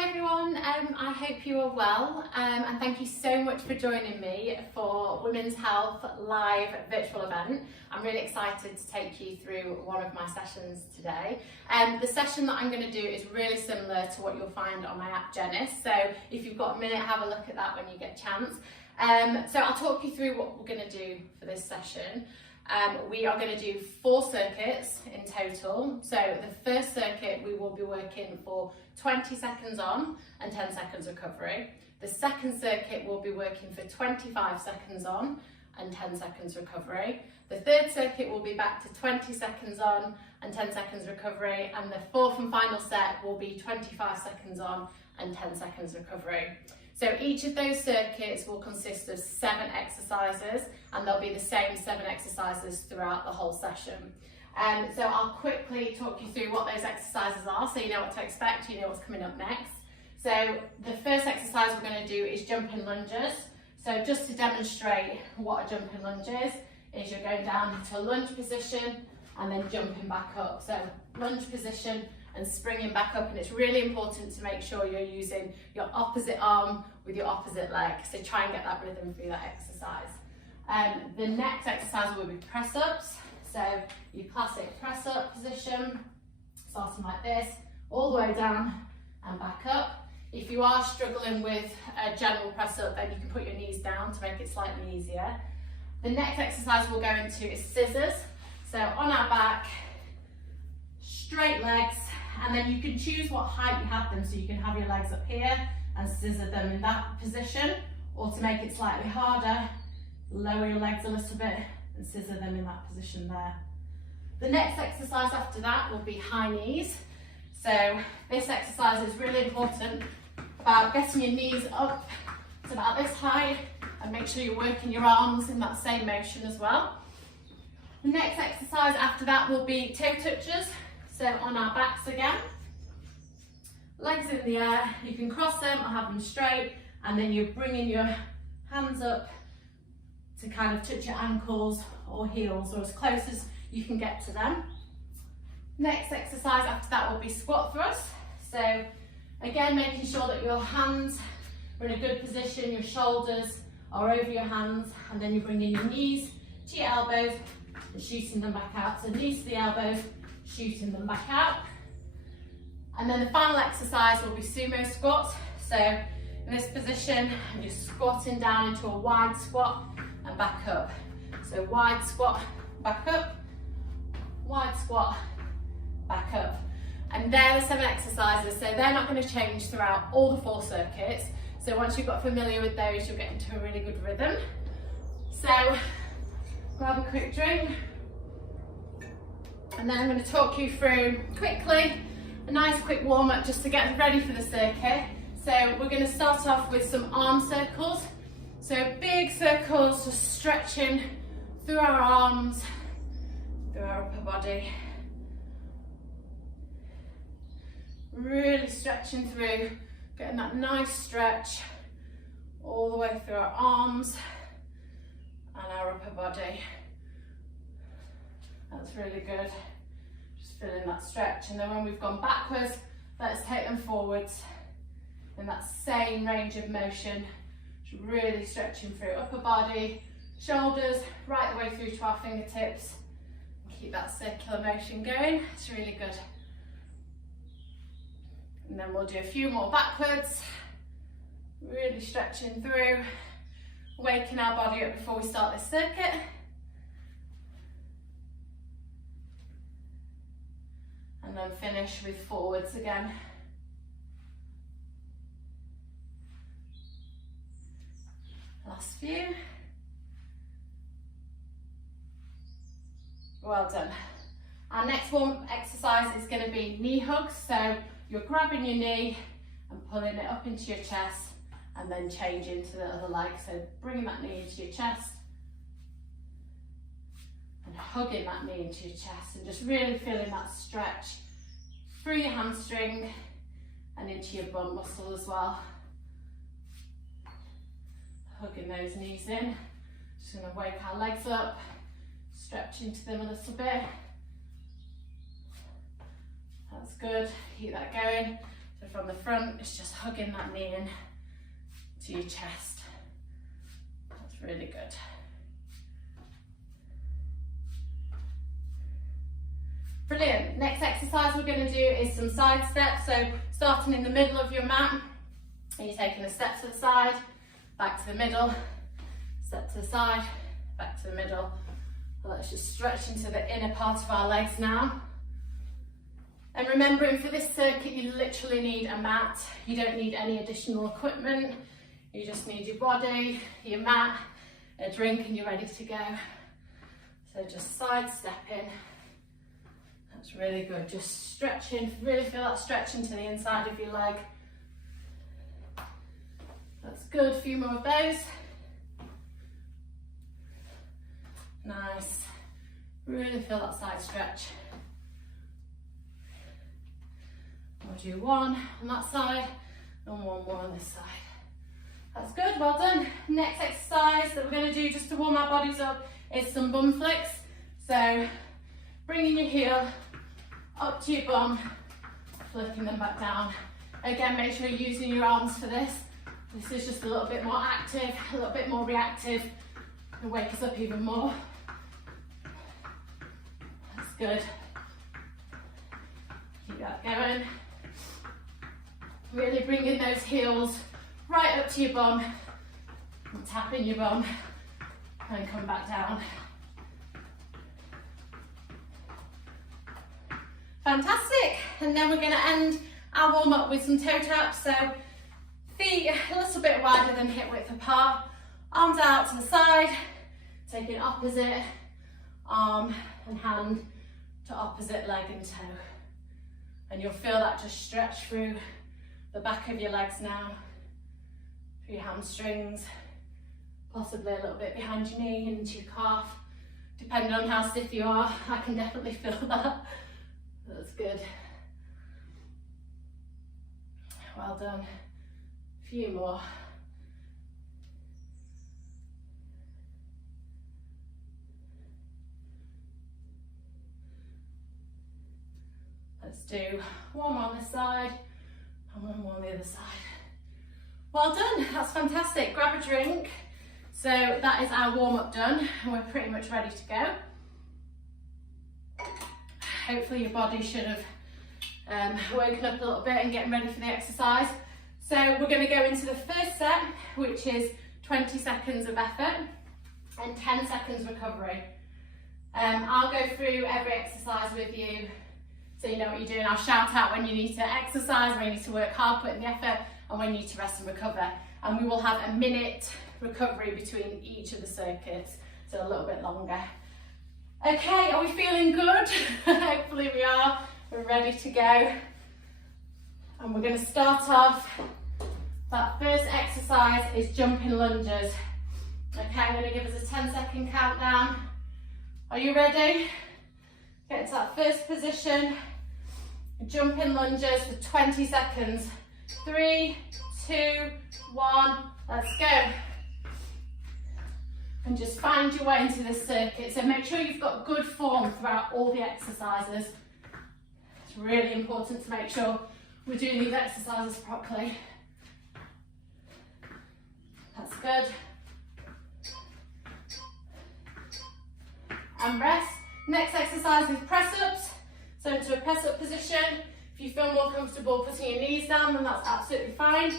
Hi everyone, I hope you are well and thank you so much for joining me for Women's Health live virtual event. I'm really excited to take you through one of my sessions today. The session that I'm going to do is really similar to what you'll find on my app Ennis, so if you've got a minute, have a look at that when you get a chance. So I'll talk you through what we're going to do for this session. We are going to do 4 circuits in total. So the first circuit we will be working for 20 seconds on and 10 seconds recovery. The second circuit will be working for 25 seconds on and 10 seconds recovery. The third circuit will be back to 20 seconds on and 10 seconds recovery. And the fourth and final set will be 25 seconds on and 10 seconds recovery. So each of those circuits will consist of 7 exercises, and there'll be the same 7 exercises throughout the whole session. So I'll quickly talk you through what those exercises are so you know what to expect, you know what's coming up next. So the first exercise we're going to do is jumping lunges. So just to demonstrate what a jumping lunge is you're going down into a lunge position and then jumping back up. So lunge position and springing back up, and it's really important to make sure you're using your opposite arm with your opposite leg, so try and get that rhythm through that exercise. The next exercise will be press ups, so your classic press up position, starting like this, all the way down and back up. If you are struggling with a general press up, then you can put your knees down to make it slightly easier. The next exercise we'll go into is scissors, so on our back, straight legs, and then you can choose what height you have them, so you can have your legs up here and scissor them in that position, or to make it slightly harder, lower your legs a little bit and scissor them in that position there. The next exercise after that will be high knees. So this exercise is really important about getting your knees up to about this height, and make sure you're working your arms in that same motion as well. The next exercise after that will be toe touches. So on our backs again, legs in the air, you can cross them or have them straight, and then you're bringing your hands up to kind of touch your ankles or heels, or as close as you can get to them. Next exercise after that will be squat thrusts. So again, making sure that your hands are in a good position, your shoulders are over your hands, and then you're bringing your knees to your elbows and shooting them back out. So knees to the elbows, shooting them back out. And then the final exercise will be sumo squats. So in this position, you're squatting down into a wide squat and back up. So wide squat, back up, wide squat, back up. And they're the 7 exercises, so they're not going to change throughout all the 4 circuits. So once you've got familiar with those, you'll get into a really good rhythm. So grab a quick drink. And then I'm going to talk you through quickly a nice quick warm up just to get ready for the circuit. So we're going to start off with some arm circles. So big circles, just stretching through our arms, through our upper body. Really stretching through, getting that nice stretch all the way through our arms and our upper body. That's really good. Just feeling that stretch. And then when we've gone backwards, let's take them forwards in that same range of motion. Just really stretching through upper body, shoulders, right the way through to our fingertips. And keep that circular motion going. It's really good. And then we'll do a few more backwards. Really stretching through, waking our body up before we start this circuit. And then finish with forwards again. Last few. Well done. Our next one exercise is going to be knee hugs. So you're grabbing your knee and pulling it up into your chest, and then changing to the other leg. So bringing that knee into your chest and hugging that knee into your chest, and just really feeling that stretch through your hamstring and into your bum muscle as well. Hugging those knees in. Just going to wake our legs up, stretch into them a little bit. That's good, keep that going. So from the front, it's just hugging that knee in to your chest. That's really good. Brilliant. Next exercise we're going to do is some side steps. So starting in the middle of your mat, and you're taking a step to the side, back to the middle, step to the side, back to the middle. Let's just stretch into the inner part of our legs now. And remembering for this circuit, you literally need a mat. You don't need any additional equipment. You just need your body, your mat, a drink, and you're ready to go. So just side stepping. That's really good. Just stretching, really feel that stretch into the inside of your leg. That's good, a few more of those. Nice. Really feel that side stretch. We'll do one on that side and one more on this side. That's good, well done. Next exercise that we're going to do just to warm our bodies up is some bum flicks. So bringing your heel up to your bum, flicking them back down. Again, make sure you're using your arms for this. This is just a little bit more active, a little bit more reactive. It'll wake us up even more. That's good. Keep that going. Really bringing those heels right up to your bum, and tapping your bum, and come back down. Fantastic. And then we're going to end our warm up with some toe taps. So feet a little bit wider than hip width apart, arms out to the side, taking opposite arm and hand to opposite leg and toe. And you'll feel that just stretch through the back of your legs now, through your hamstrings, possibly a little bit behind your knee and into your calf. Depending on how stiff you are, I can definitely feel that. That's good. Well done. A few more. Let's do one more on this side and one more on the other side. Well done, that's fantastic. Grab a drink. So that is our warm-up done and we're pretty much ready to go. Hopefully your body should have woken up a little bit and getting ready for the exercise. So we're going to go into the first set, which is 20 seconds of effort and 10 seconds recovery. I'll go through every exercise with you so you know what you're doing. I'll shout out when you need to exercise, when you need to work hard, put in the effort, and when you need to rest and recover. And we will have a minute recovery between each of the circuits, so a little bit longer. Okay, are we feeling good? Hopefully we are. We're ready to go. And we're going to start off. That first exercise is jumping lunges. Okay, I'm going to give us a 10-second countdown. Are you ready? Get to that first position. Jumping lunges for 20 seconds. 3, 2, 1, let's go. And just find your way into this circuit. So make sure you've got good form throughout all the exercises. It's really important to make sure we're doing these exercises properly. That's good. And rest. Next exercise is press-ups. So into a press-up position. If you feel more comfortable putting your knees down, then that's absolutely fine.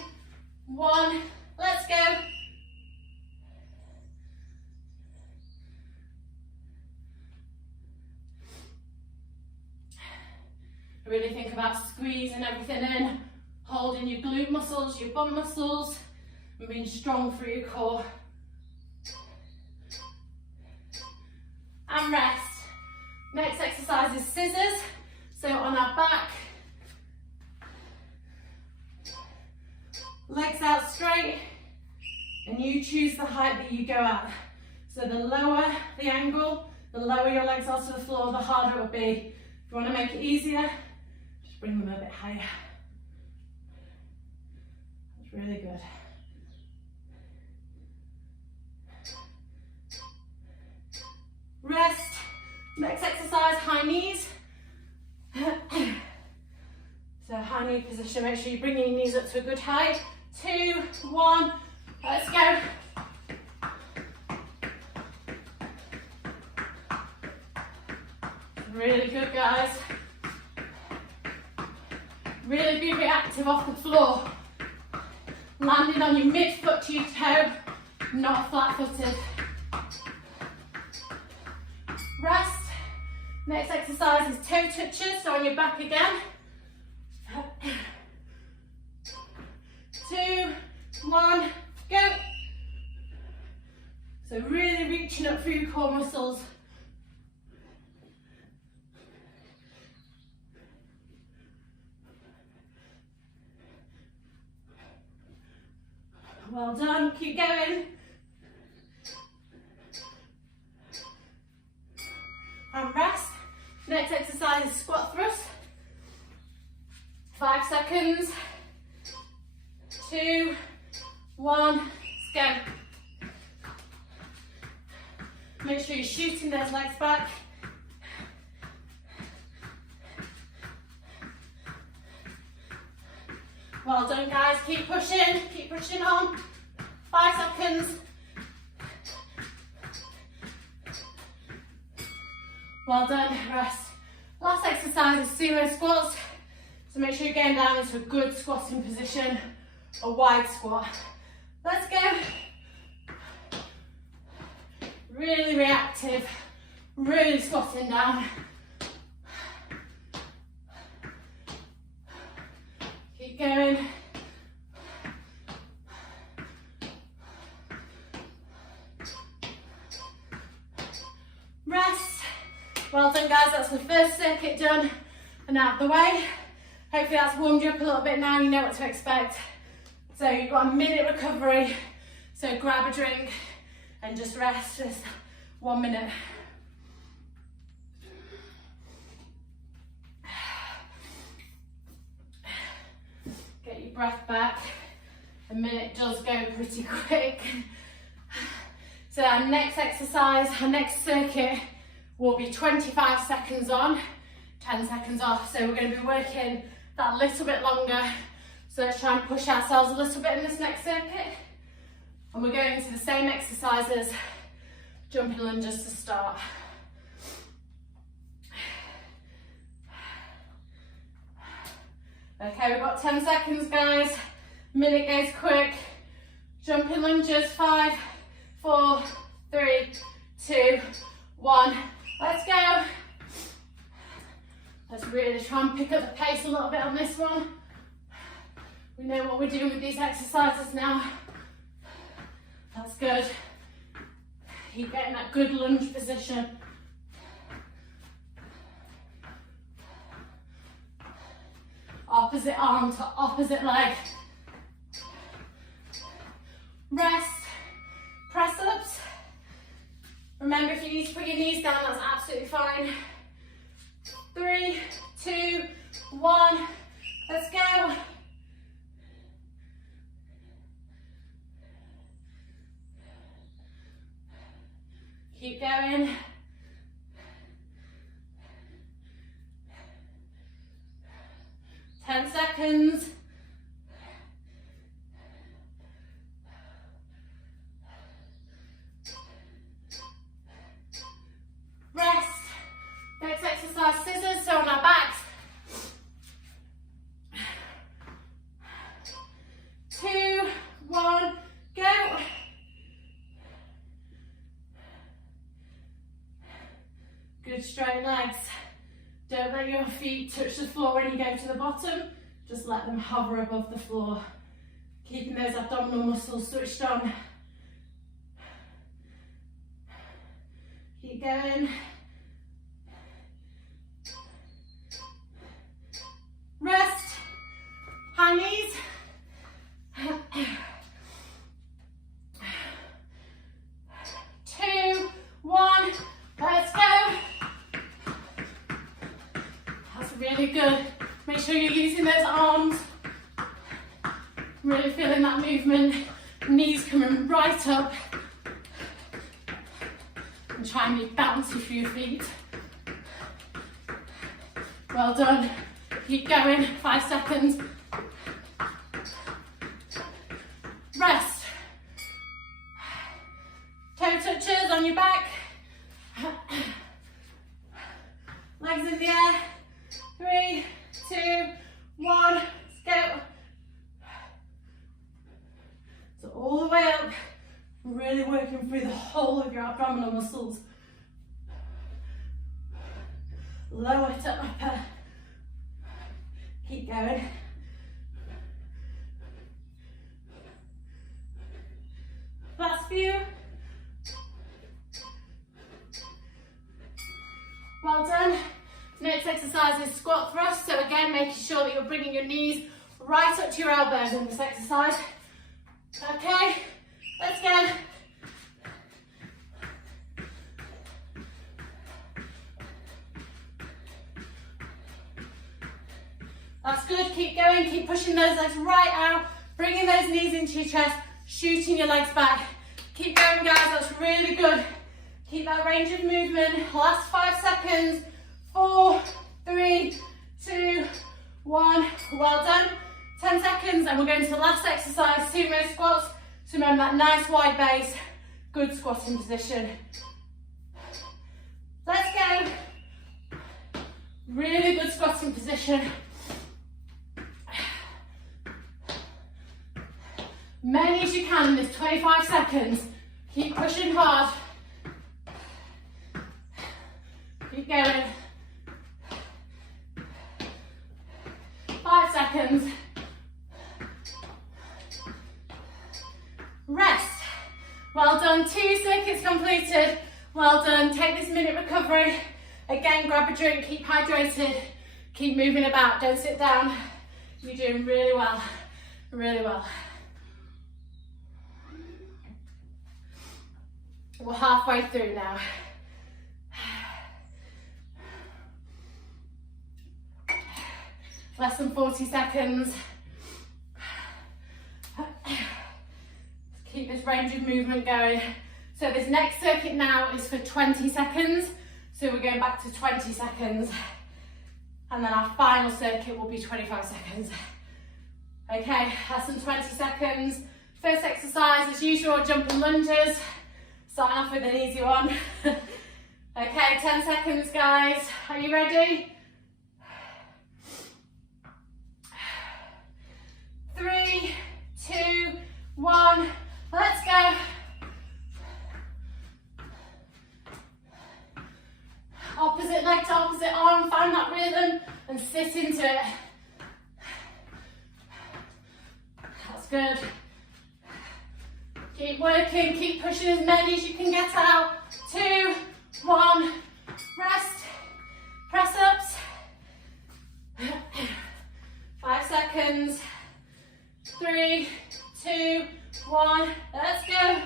1, let's go. Really think about squeezing everything in, holding your glute muscles, your bum muscles, and being strong through your core. And rest. Next exercise is scissors. So on our back, legs out straight, and you choose the height that you go at. So the lower the angle, the lower your legs are to the floor, the harder it will be. If you want to make it easier, just bring them a bit higher. That's really good. Rest. Next exercise, high knees. So high knee position. Make sure you bring your knees up to a good height. 2, 1, let's go. Really good, guys. Really be reactive off the floor. Landing on your mid-foot to your toe, not flat-footed. Rest. Next exercise is toe touches, so on your back again. 2, 1, go. So really reaching up through your core muscles. Well done, keep going. And rest. Next exercise is squat thrust. 5 seconds. 2, 1, let's go. Make sure you're shooting those legs back. Well done, guys, keep pushing on. 5 seconds. Well done, rest. Last exercise is sumo squats. So make sure you're getting down into a good squatting position, a wide squat. Let's go. Really reactive, really squatting down. Keep going. Rest. Well done, guys, that's the first circuit done and out of the way. Hopefully that's warmed you up a little bit now, you know what to expect. So you've got a minute recovery, so grab a drink and just rest, just 1 minute. Get your breath back. A minute does go pretty quick. So our next exercise, our next circuit will be 25 seconds on, 10 seconds off. So we're going to be working that little bit longer. So let's try and push ourselves a little bit in this next circuit. And we're going into the same exercises, jumping lunges to start. Okay, we've got 10 seconds, guys. Minute goes quick. Jumping lunges, 5, 4, 3, 2, 1. Let's go. Let's really try and pick up the pace a little bit on this one. We know what we're doing with these exercises now. That's good. Keep getting that good lunge position. Opposite arm to opposite leg. Rest. Press ups. Remember, if you need to put your knees down, that's absolutely fine. 3, 2, 1. Let's go. Keep going. Ten seconds. Rest. Next exercise, scissors, so on our backs. 2, 1, go. Good straight legs. Don't let your feet touch the floor when you go to the bottom. Just let them hover above the floor. Keeping those abdominal muscles switched on. Keep going. Rest. High knees. 2, 1. Let's go. That's really good. Make sure you're using those arms. Really feeling that movement. Knees coming right up. And try and be bouncy for your feet. Well done. Keep going, 5 seconds. Rest. Toe touches on your back. Legs in the air. 3, 2, 1, let's go. So all the way up, really working through the whole of your abdominal muscles. Lower to upper. Keep going. Last few. Well done. Next exercise is squat thrust. So again, making sure that you're bringing your knees right up to your elbows in this exercise. Okay, let's go. That's good, keep going, keep pushing those legs right out, bringing those knees into your chest, shooting your legs back. Keep going guys, that's really good. Keep that range of movement. Last 5 seconds. 4, 3, 2, 1. Well done. 10 seconds and we're going to the last exercise, sumo squats. So remember that nice wide base, good squatting position. Let's go. Really good squatting position. Many as you can in this 25 seconds. Keep pushing hard. Keep going. 5 seconds. Rest. Well done, 2 circuits completed. Well done, take this minute recovery. Again, grab a drink, keep hydrated. Keep moving about, don't sit down. You're doing really well, really well. We're halfway through now. Less than 40 seconds. Keep this range of movement going. So this next circuit now is for 20 seconds. So we're going back to 20 seconds. And then our final circuit will be 25 seconds. Okay, less than 20 seconds. First exercise, as usual, jumping lunges. Starting off with an easy one. Okay, 10 seconds, guys. Are you ready? 3, 2, 1. Let's go. Opposite leg to opposite arm. Find that rhythm and sit into it. That's good. Keep working, keep pushing as many as you can get out. 2, 1, rest, press ups. 5 seconds. 3, 2, 1, let's go.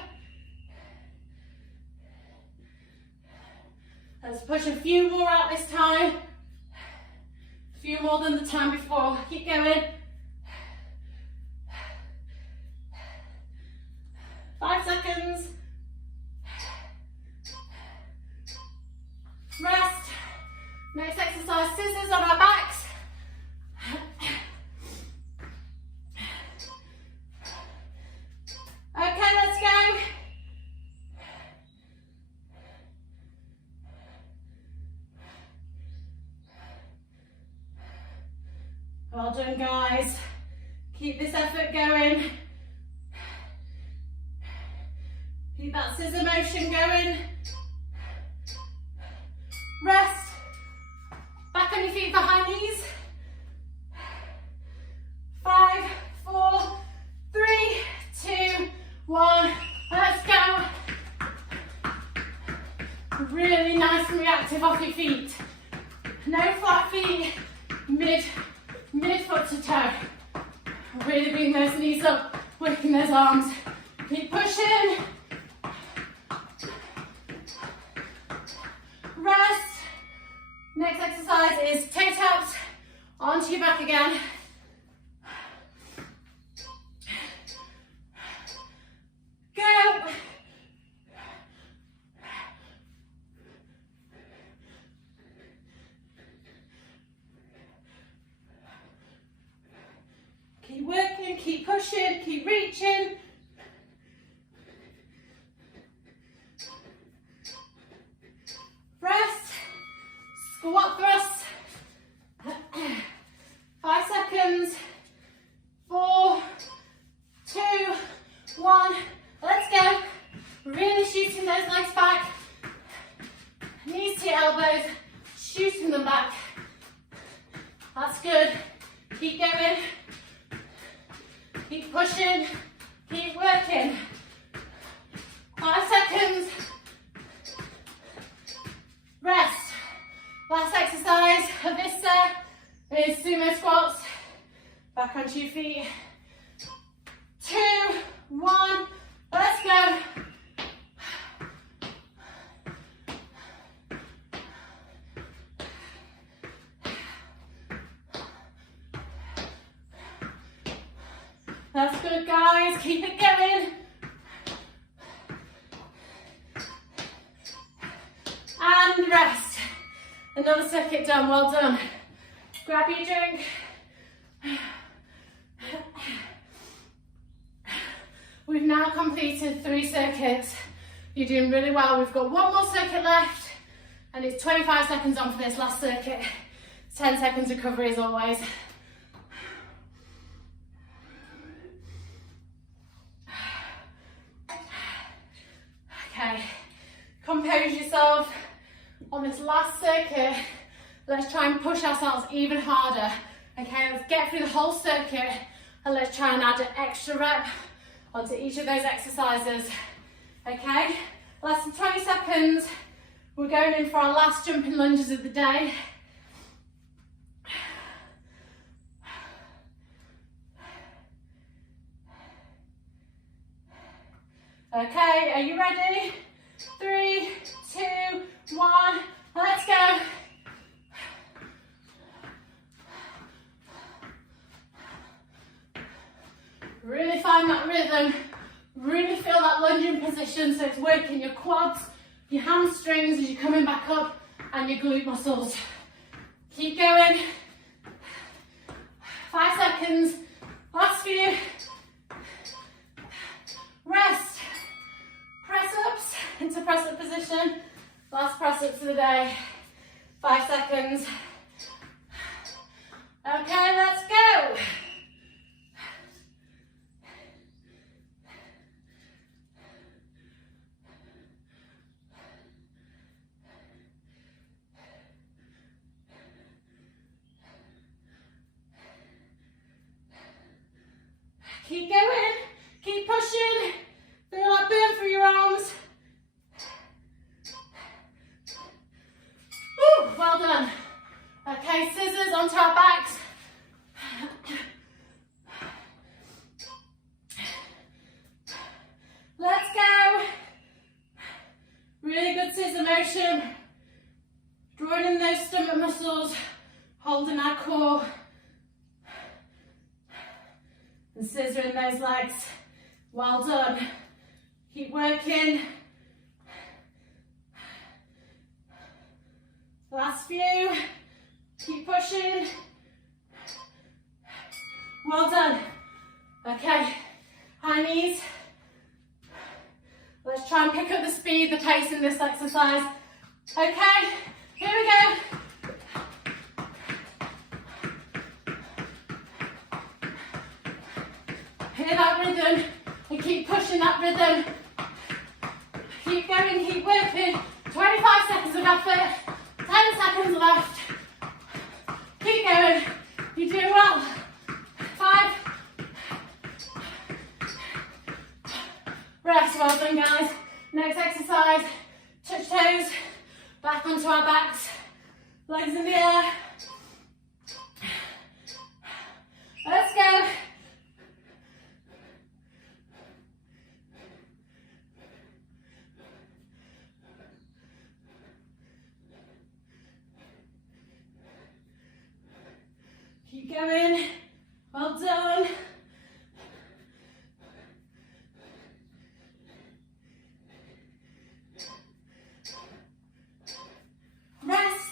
Let's push a few more out this time. A few more than the time before. Keep going. 5 seconds. Rest. Next exercise, scissors on our backs. Okay, let's go. Well done, guys. Keep this effort going. Keep that scissor motion going. Rest. Back on your feet for high knees. 5, 4, 3, 2, 1. Let's go. Really nice and reactive off your feet. No flat feet. Mid foot to toe. Really bring those knees up, working those arms. Keep pushing. Rest. Next exercise is toe taps onto your back again. Go. keep pushing, keep reaching. Rest, squat thrust, 5 seconds, 4, 2, 1, let's go. Really shooting those legs back, knees to your elbows, shooting them back. That's good. Keep going, keep pushing, keep working. 5 seconds. Rest. Last exercise of this set is sumo squats. Back onto your feet. 2, 1, let's go. That's good, guys. Keep it going. And rest. Another circuit done. Well done. Grab your drink. We've now completed 3 circuits. You're doing really well. We've got 1 more circuit left, and it's 25 seconds on for this last circuit. 10 seconds recovery as always. Okay, compose yourself. On this last circuit, let's try and push ourselves even harder. Okay, let's get through the whole circuit and let's try and add an extra rep onto each of those exercises. Okay, less than 20 seconds. We're going in for our last jumping lunges of the day. Okay, are you ready? 3, 2, 1, let's go. Really find that rhythm. Really feel that lunging position, so it's working your quads, your hamstrings as you're coming back up, and your glute muscles. Keep going. 5 seconds. Last few. Rest. Press ups into press up position. Last press ups of the day. 5 seconds. Okay, let's go. Keep going, keep pushing. Feel that burn through your arms. Woo, well done. Okay, scissors onto our backs. Let's go. Really good scissor motion. Drawing in those stomach muscles, holding our core. And scissoring those legs. Well done. Keep working. Last few. Keep pushing. Well done. Okay, high knees. Let's try and pick up the speed, the pace in this exercise. Okay, here we go. Hear that rhythm and keep pushing that rhythm. Keep going, keep working. 25 seconds of effort, 10 seconds left. Keep going, you're doing well. 5. Rest, well done guys. Next exercise, touch toes, back onto our backs, legs in the air. Let's go. Keep going. Well done. Rest.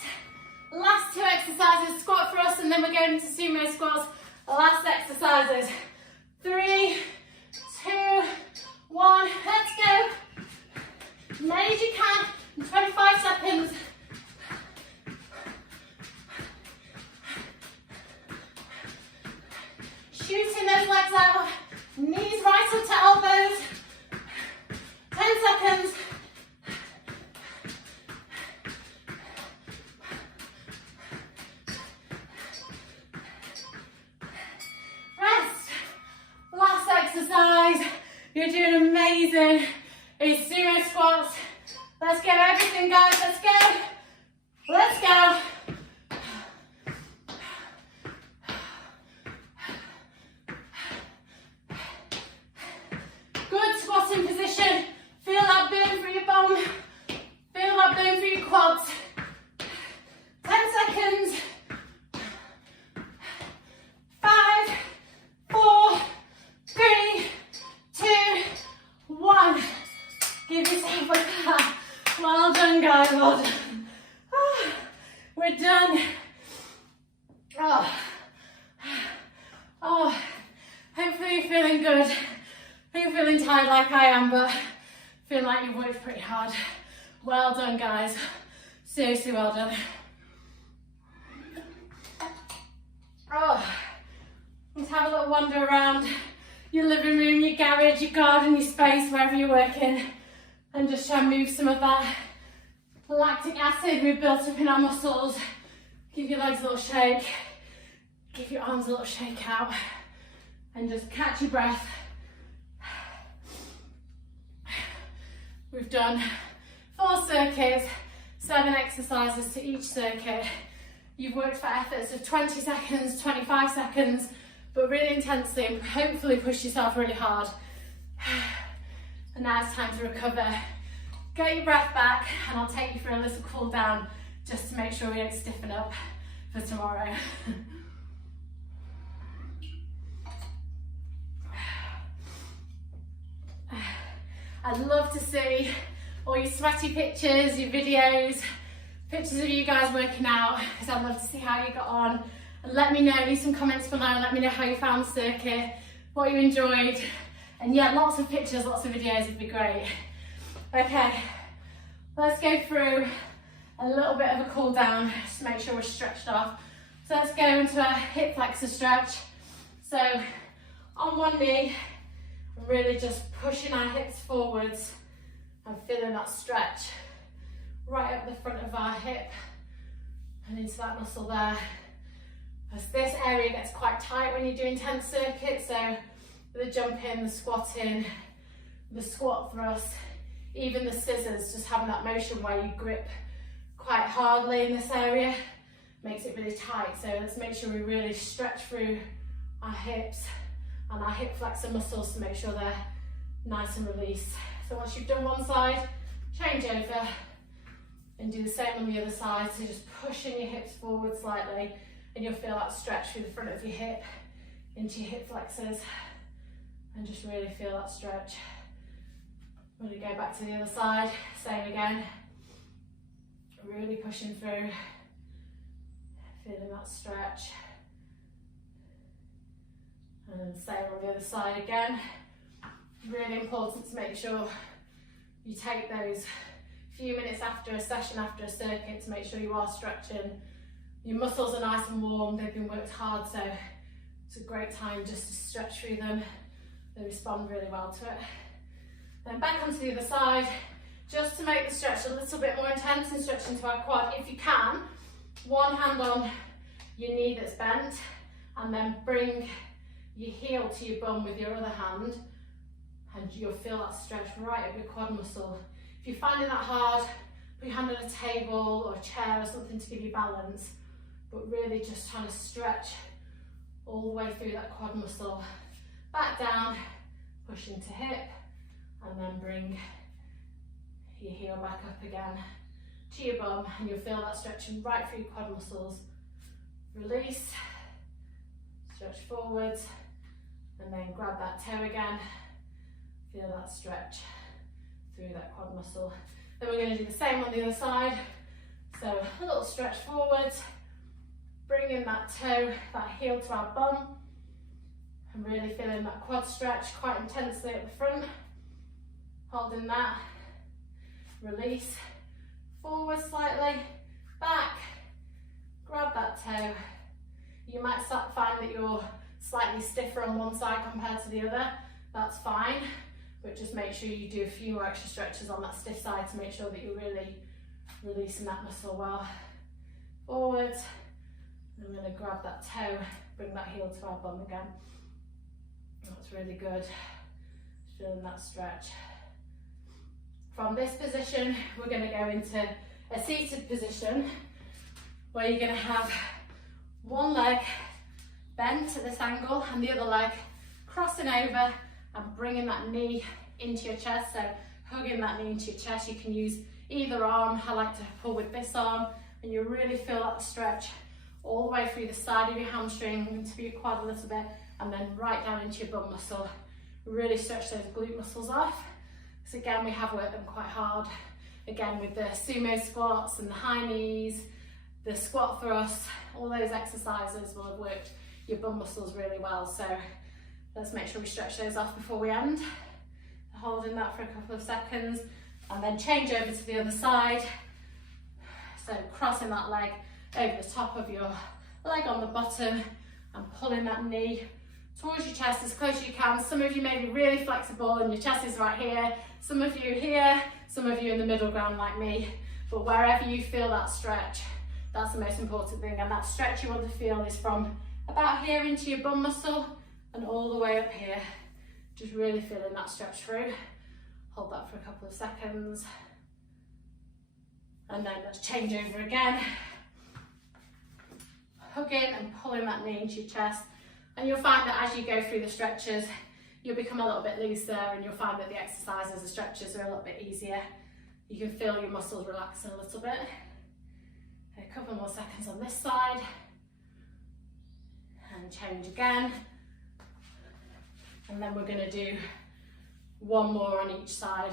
Last 2 exercises, squat thrust, and then we're going into sumo squats. Last exercises. 3, Shooting those legs out, knees right up to elbows. 10 seconds. Rest. Last exercise. You're doing amazing. It's sumo squats. Let's go, everything, guys. Let's go. Let's go. Good squatting position. Feel that burn through your bum. Feel that burn through your quads. 10 seconds. 5, 4, 3, 2, 1. Give yourself a clap. Well done, guys. Well done. We're done. Oh, hopefully you're feeling good. You're feeling tired like I am, but I feel like you've worked pretty hard. Well done, guys. Seriously, well done. Let's have a little wander around your living room, your garage, your garden, your space, wherever you're working, and just try and move some of that lactic acid we've built up in our muscles. Give your legs a little shake, give your arms a little shake out, and just catch your breath. We've done 4 circuits, 7 exercises to each circuit. You've worked for efforts of 20 seconds, 25 seconds, but really intensely, and hopefully push yourself really hard. And now it's time to recover. Get your breath back, and I'll take you for a little cool down just to make sure we don't stiffen up for tomorrow. I'd love to see all your sweaty pictures, your videos, pictures of you guys working out, because I'd love to see how you got on. And let me know, leave some comments below, let me know how you found the circuit, what you enjoyed. And yeah, lots of pictures, lots of videos would be great. Okay, let's go through a little bit of a cool down, just to make sure we're stretched off. So let's go into a hip flexor stretch. So on one knee, really just pushing our hips forwards and feeling that stretch right up the front of our hip and into that muscle there. As this area gets quite tight when you do intense circuits, so the jumping, the squatting, the squat thrust, even the scissors, just having that motion where you grip quite hardly in this area makes it really tight. So let's make sure we really stretch through our hips and our hip flexor muscles to make sure they're nice and released. So once you've done one side, change over and do the same on the other side. So just pushing your hips forward slightly, and you'll feel that stretch through the front of your hip into your hip flexors, and just really feel that stretch. We're going to go back to the other side, same again, really pushing through, feeling that stretch. And then same on the other side again. Really important to make sure you take those few minutes after a session, after a circuit, to make sure you are stretching. Your muscles are nice and warm, they've been worked hard, so it's a great time just to stretch through them. They respond really well to it. Then back onto the other side, just to make the stretch a little bit more intense and stretch into our quad. If you can, one hand on your knee that's bent, and then bring your heel to your bum with your other hand, and you'll feel that stretch right up your quad muscle. If you're finding that hard, put your hand on a table or a chair or something to give you balance, but really just trying to stretch all the way through that quad muscle. Back down, push into hip, and then bring your heel back up again to your bum, and you'll feel that stretching right through your quad muscles. Release, stretch forwards, and then grab that toe again. Feel that stretch through that quad muscle. Then we're going to do the same on the other side. So a little stretch forwards, bringing that toe, that heel to our bum, and really feeling that quad stretch quite intensely at the front. Holding that, release, forward slightly, back, grab that toe. You might find that you're slightly stiffer on one side compared to the other, that's fine, but just make sure you do a few more extra stretches on that stiff side to make sure that you're really releasing that muscle well. Forward, and I'm going to grab that toe, bring that heel to our bum again. That's really good. Just feeling that stretch. From this position, we're going to go into a seated position where you're going to have one leg bent at this angle and the other leg crossing over and bringing that knee into your chest. So hugging that knee into your chest. You can use either arm. I like to pull with this arm, and you really feel that stretch all the way through the side of your hamstring into your quad a little bit, and then right down into your bum muscle. Really stretch those glute muscles off. So again, we have worked them quite hard. Again, with the sumo squats and the high knees, the squat thrusts, all those exercises will have worked your bum muscles really well. So let's make sure we stretch those off before we end. Holding that for a couple of seconds, and then change over to the other side. So crossing that leg over the top of your leg on the bottom and pulling that knee towards your chest as close as you can. Some of you may be really flexible and your chest is right here. Some of you here, some of you in the middle ground like me. But wherever you feel that stretch, that's the most important thing. And that stretch you want to feel is from about here into your bum muscle and all the way up here. Just really feeling that stretch through. Hold that for a couple of seconds. And then let's change over again. Hugging and pulling that knee into your chest. And you'll find that as you go through the stretches, you'll become a little bit looser, and you'll find that the exercises, the stretches are a little bit easier. You can feel your muscles relaxing a little bit. A couple more seconds on this side. And change again. And then we're going to do one more on each side,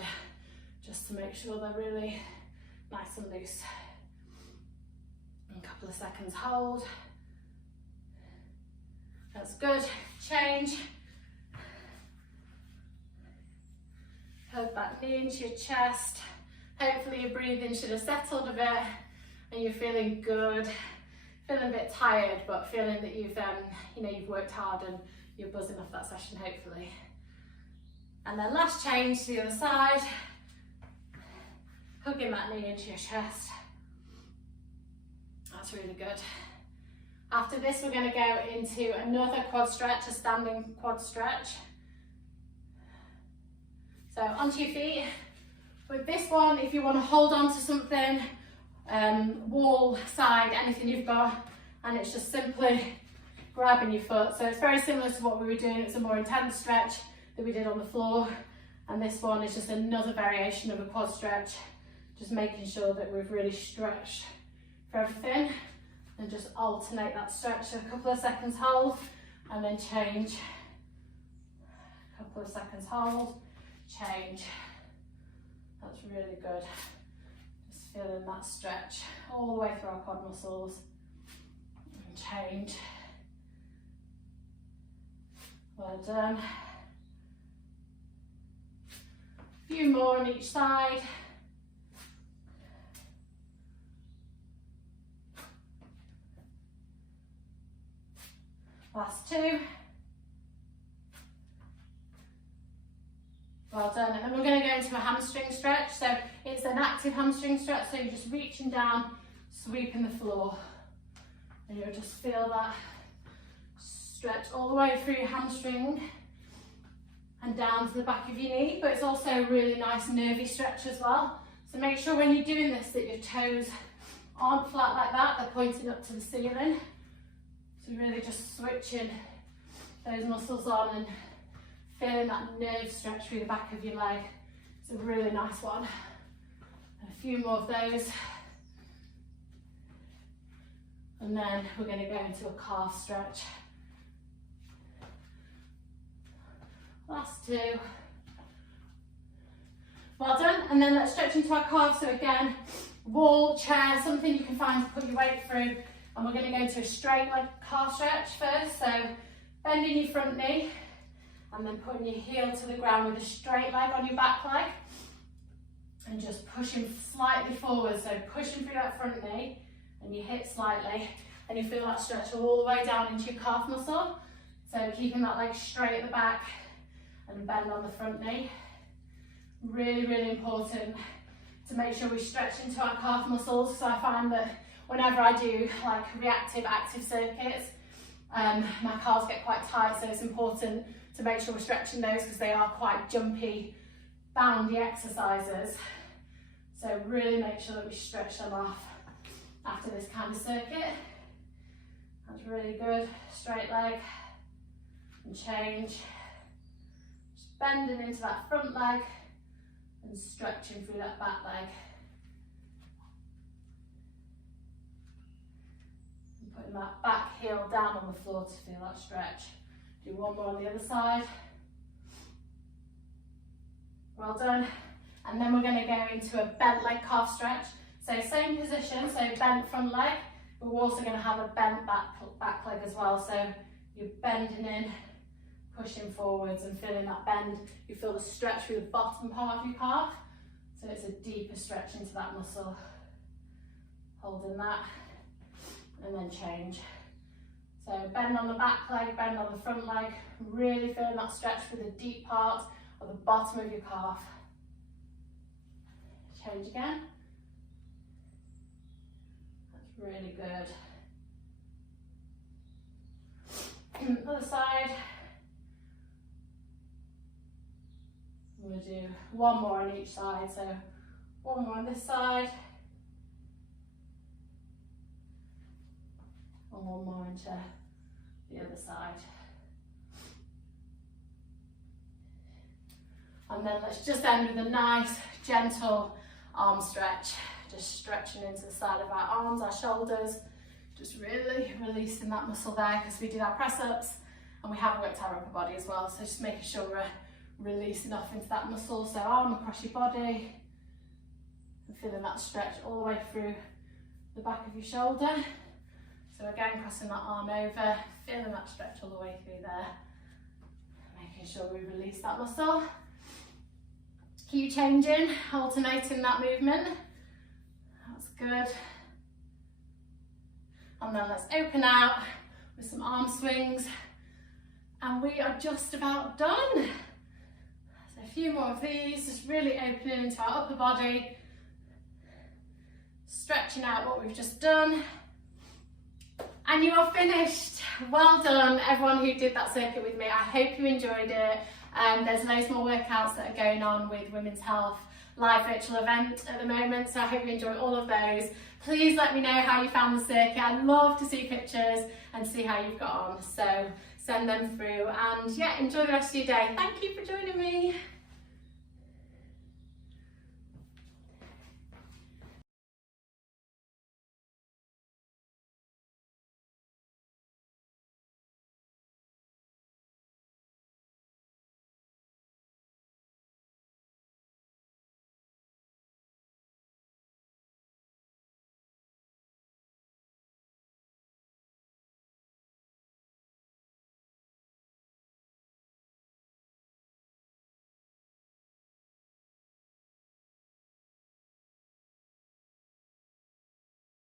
just to make sure they're really nice and loose. A couple of seconds hold. That's good. Change. Hug that knee into your chest. Hopefully your breathing should have settled a bit and you're feeling good. Feeling a bit tired, but feeling that you've you've worked hard and you're buzzing off that session, hopefully. And then last change to the other side. Hugging that knee into your chest. That's really good. After this, we're going to go into another quad stretch, a standing quad stretch. So onto your feet. With this one, if you want to hold on to something, wall, side, anything you've got, and it's just simply grabbing your foot. So it's very similar to what we were doing. It's a more intense stretch that we did on the floor. And this one is just another variation of a quad stretch. Just making sure that we've really stretched for everything. And just alternate that stretch. So a couple of seconds hold, and then change. A couple of seconds hold, change. That's really good. Just feeling that stretch all the way through our quad muscles. And change. Well done. A few more on each side. Last two. Well done. And then we're going to go into a hamstring stretch. So it's an active hamstring stretch. So you're just reaching down, sweeping the floor. And you'll just feel that stretch all the way through your hamstring and down to the back of your knee. But it's also a really nice nervy stretch as well. So make sure when you're doing this that your toes aren't flat like that. They're pointing up to the ceiling. So really just switching those muscles on and feeling that nerve stretch through the back of your leg. It's a really nice one. And a few more of those. And then we're going to go into a calf stretch. Last two. Well done. And then let's stretch into our calves. So again, wall, chair, something you can find to put your weight through. And we're going to go into a straight leg calf stretch first. So bending your front knee and then putting your heel to the ground with a straight leg on your back leg. And just pushing slightly forward. So pushing through that front knee and you hit slightly. And you feel that stretch all the way down into your calf muscle. So keeping that leg straight at the back and bend on the front knee. Really, really important to make sure we stretch into our calf muscles. So I find that whenever I do like reactive active circuits, my calves get quite tight, so it's important to make sure we're stretching those because they are quite jumpy, boundy exercises. So really make sure that we stretch them off after this kind of circuit. That's really good. Straight leg and change. Just bending into that front leg and stretching through that back leg. And putting that back heel down on the floor to feel that stretch. Do one more on the other side. Well done. And then we're going to go into a bent leg calf stretch. So same position, so bent front leg, but we're also going to have a bent back leg as well. So you're bending in, pushing forwards and feeling that bend. You feel the stretch through the bottom part of your calf. So it's a deeper stretch into that muscle. Holding that and then change. So bend on the back leg, bend on the front leg, really feeling that stretch through the deep part of the bottom of your calf. Change again. That's really good. Other side. I'm going to do one more on each side. So one more on this side. And one more into the other side. And then let's just end with a nice, gentle arm stretch. Just stretching into the side of our arms, our shoulders. Just really releasing that muscle there because we did our press ups and we have worked our upper body as well. So just making sure we're releasing off into that muscle. So arm across your body. And feeling that stretch all the way through the back of your shoulder. So again, crossing that arm over, feeling that stretch all the way through there. Making sure we release that muscle. Keep changing, alternating that movement. That's good. And then let's open out with some arm swings. And we are just about done. So a few more of these, just really opening into our upper body. Stretching out what we've just done. And you are finished. Well done, everyone who did that circuit with me. I hope you enjoyed it. There's loads more workouts that are going on with Women's Health live virtual event at the moment, so I hope you enjoy all of those. Please let me know how you found the circuit. I'd love to see pictures and see how you've got on, so send them through and yeah, enjoy the rest of your day. Thank you for joining me.